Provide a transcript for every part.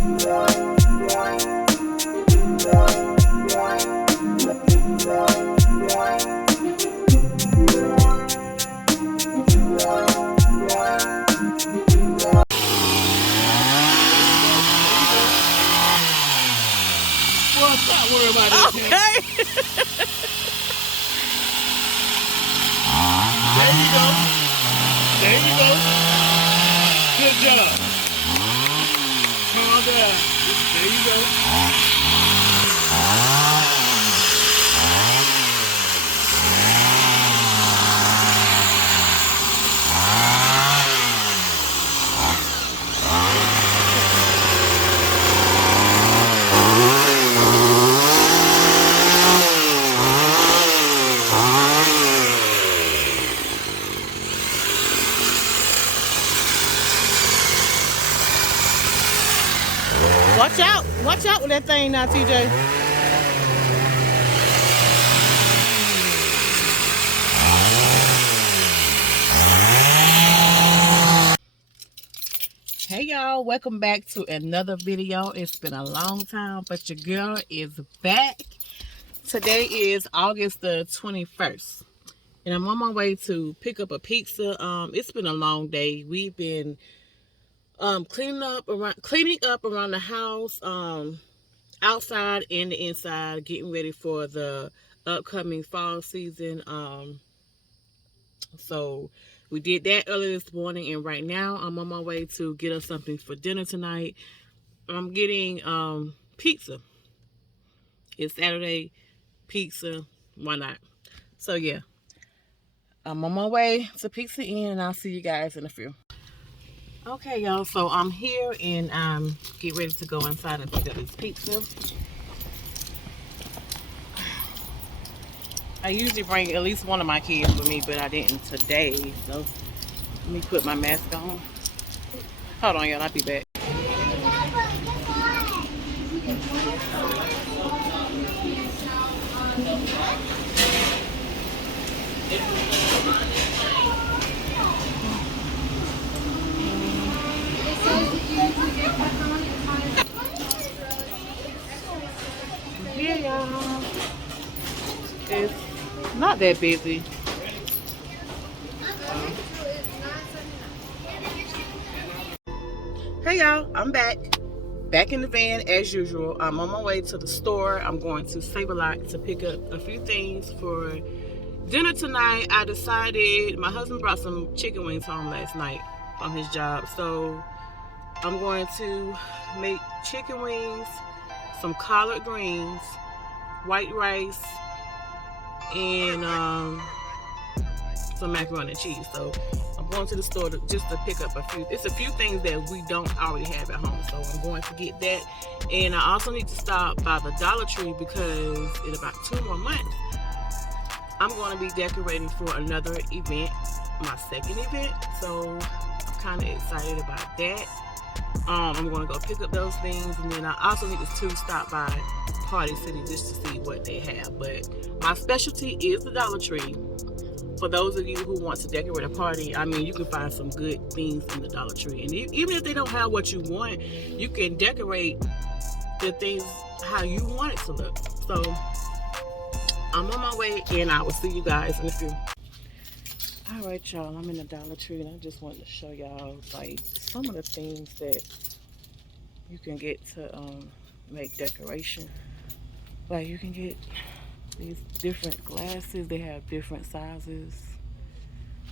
Well, stop worrying about that. Okay. There you go. There you go. Good job. Calm down. There you go. Watch out with that thing now, TJ. Hey y'all, welcome back to another video. It's been a long time, but your girl is back. Today is August the 21st, and I'm on my way to pick up a pizza. It's been a long day. We've been cleaning up around the house, outside and the inside, getting ready for the upcoming fall season. So we did that earlier this morning, and right now I'm on my way to get us something for dinner tonight. I'm getting pizza. It's Saturday, pizza, why not? So yeah, I'm on my way to Pizza Inn, and I'll see you guys in a few. Okay, y'all, so I'm here and I'm getting ready to go inside and pick up this pizza. I usually bring at least one of my kids with me, but I didn't today, so let me put my mask on. Hold on, y'all, I'll be back. Yeah, y'all. It's not that busy. Hey y'all, I'm back in the van as usual. I'm on my way to the store. I'm going to Save a Lot to pick up a few things for dinner tonight. I decided, my husband brought some chicken wings home last night from his job, so I'm going to make chicken wings, some collard greens, white rice, and some macaroni and cheese. So I'm going to the store just to pick up a few things that we don't already have at home. So I'm going to get that. And I also need to stop by the Dollar Tree because in about 2 more months, I'm going to be decorating for another event, my second event. So I'm kind of excited about that. I'm going to go pick up those things, and then I also need to stop by Party City just to see what they have. But my specialty is the Dollar Tree. For those of you who want to decorate a party, I mean, you can find some good things in the Dollar Tree. And even if they don't have what you want, you can decorate the things how you want it to look. So I'm on my way, and I will see you guys in a few. All right, y'all, I'm in the Dollar Tree, and I just wanted to show y'all like some of the things that you can get to make decoration. Like you can get these different glasses. They have different sizes,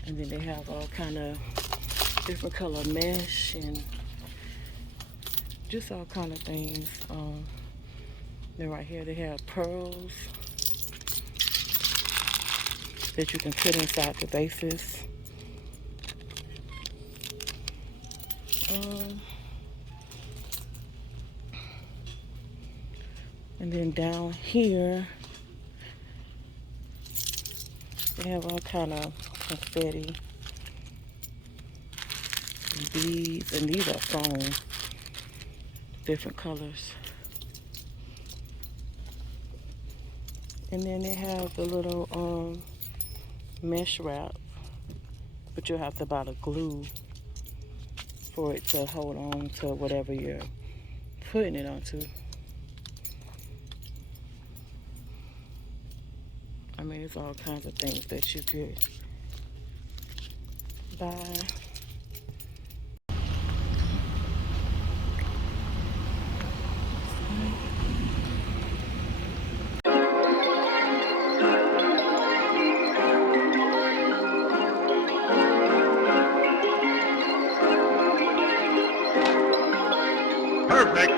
and then they have all kind of different color mesh and just all kind of things. Then right here they have pearls that you can put inside the vases. And then down here they have all kind of confetti and beads, and these are foam, different colors. And then they have the little mesh wrap, but you'll have to buy the glue for it to hold on to whatever you're putting it onto. I mean, it's all kinds of things that you could buy. Perfect.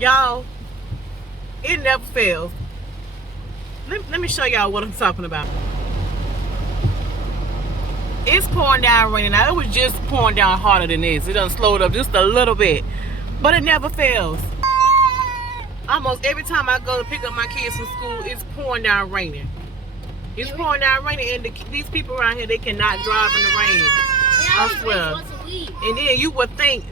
Y'all, it never fails. Let me show y'all what I'm talking about. It's pouring down raining. Now, it was just pouring down harder than this. It done slowed up just a little bit. But it never fails. Almost every time I go to pick up my kids from school, it's pouring down raining. It's pouring down raining, and these people around here, they cannot drive in the rain. I swear. And then you would think,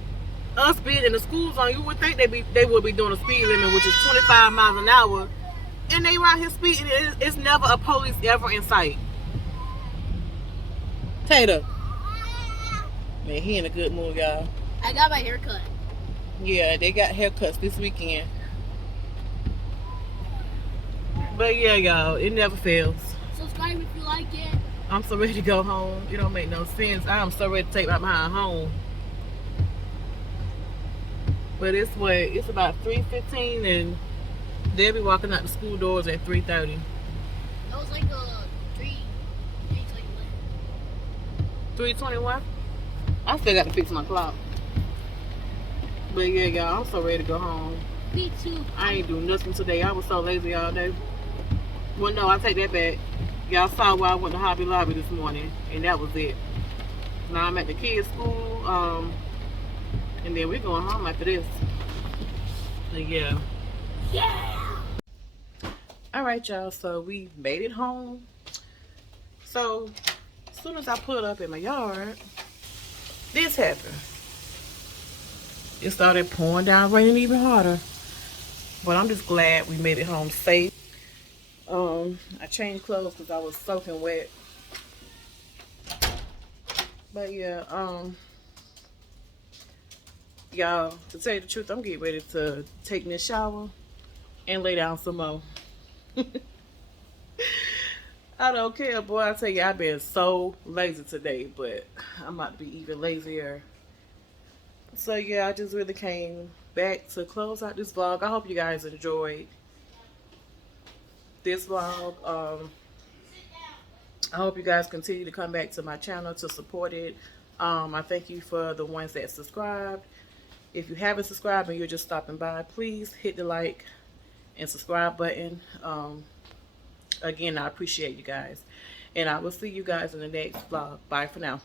us being in the school zone, you would think they would be doing a speed limit, which is 25 miles an hour. And they around here speeding. It's never a police ever in sight. Tater. Man, he in a good mood, y'all. I got my hair cut. Yeah, they got haircuts this weekend. But yeah, y'all, it never fails. Subscribe if you like it. I'm so ready to go home. It don't make no sense. I am so ready to take my behind home. But it's about 3:15, and they'll be walking out the school doors at 3:30. It was like a 3:21. 3:21? I still got to fix my clock. But yeah, y'all, I'm so ready to go home. Me too. I ain't do nothing today. I was so lazy all day. Well, no, I take that back. Y'all saw where I went to Hobby Lobby this morning, and that was it. Now I'm at the kids' school, and then we're going home after this. But yeah. Yeah. All right, y'all. So we made it home. So as soon as I pulled up in my yard, this happened. It started pouring down, raining even harder. But I'm just glad we made it home safe. I changed clothes because I was soaking wet. But yeah, y'all, to tell you the truth, I'm getting ready to take me a shower and lay down some more. I don't care, boy. I tell you, I've been so lazy today, but I'm about to be even lazier. So yeah, I just really came back to close out this vlog. I hope you guys enjoyed this vlog. I hope you guys continue to come back to my channel to support it. I thank you for the ones that subscribed. If you haven't subscribed and you're just stopping by, please hit the like and subscribe button. Again, I appreciate you guys, and I will see you guys in the next vlog. Bye for now.